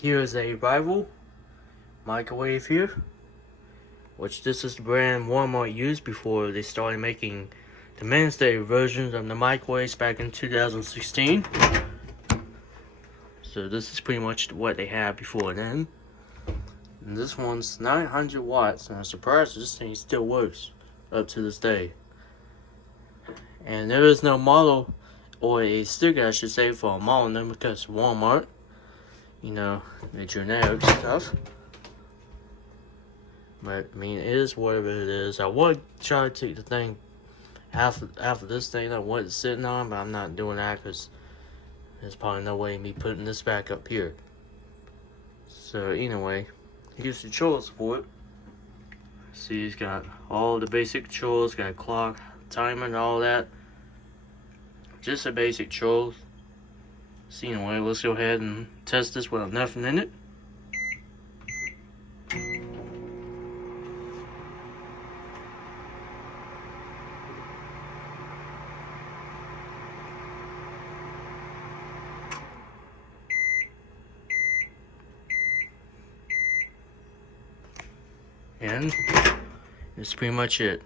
Here is a rival microwave here, which this is the brand Walmart used before they started making the mainstay versions of the microwaves back in 2016. So this is pretty much what they had before then. And this one's 900 watts, and I'm surprised this thing still works up to this day. And there is no model, or a sticker I should say, for a model number because Walmart, you know, the generic stuff. But I mean, it is whatever it is. I would try to take the thing half of this thing that what it's sitting on, but I'm not doing that because there's probably no way of me putting this back up here. So anyway, here's the controls for it. See, it's got all the basic controls, got a clock, timer, and all that. Just a basic controls. So anyway, let's go ahead and test this without nothing in it. And that's pretty much it.